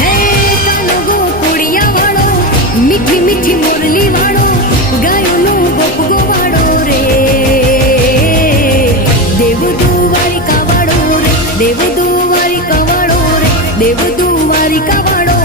હે કાનો ગોકુળિયા વાળો, મીઠી મીઠી મોરલી વાળો, ગાયોનો ગોપ ગોવાળો રે, દેવ દ્વારિકા વાળો રે, દેવ દ્વારિકા વાળો રે, દેવ દ્વારિકા વાળો